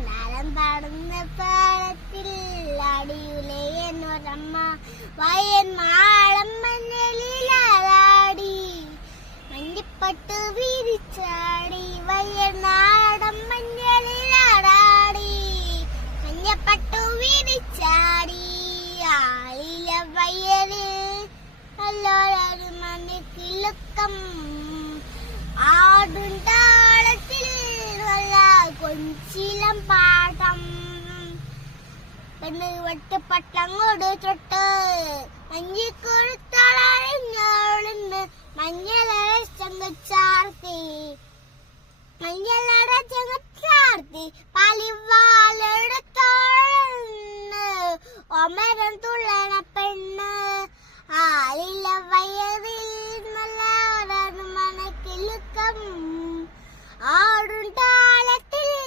നാളം പാടുന്ന പാടത്തിൽ അടിയുലയനൊരമ്മ വയൻ മാളം മഞ്ഞളിലാടി മഞ്ഞപ്പട്ട് വിരിച്ചാടി വയനാടം മഞ്ഞളിലാടാടി മഞ്ഞപ്പട്ടു വിരിച്ചാടി ആളില വയലിൽ നല്ലൊരു മണിക്കിലുക്കം ആടുണ്ടാളത്തിൽ നല്ല കൊഞ്ചിലം പാടം പെണ്ണ് വെട്ടപ്പട്ടങ്ങോട് തൊട്ട് മഞ്ഞിക്കൊടുത്തളഞ്ഞോളിന്ന് മഞ്ഞള ചങ്ങച്ചാർത്തി മഞ്ഞളട ചങ്ങച്ചാർത്തി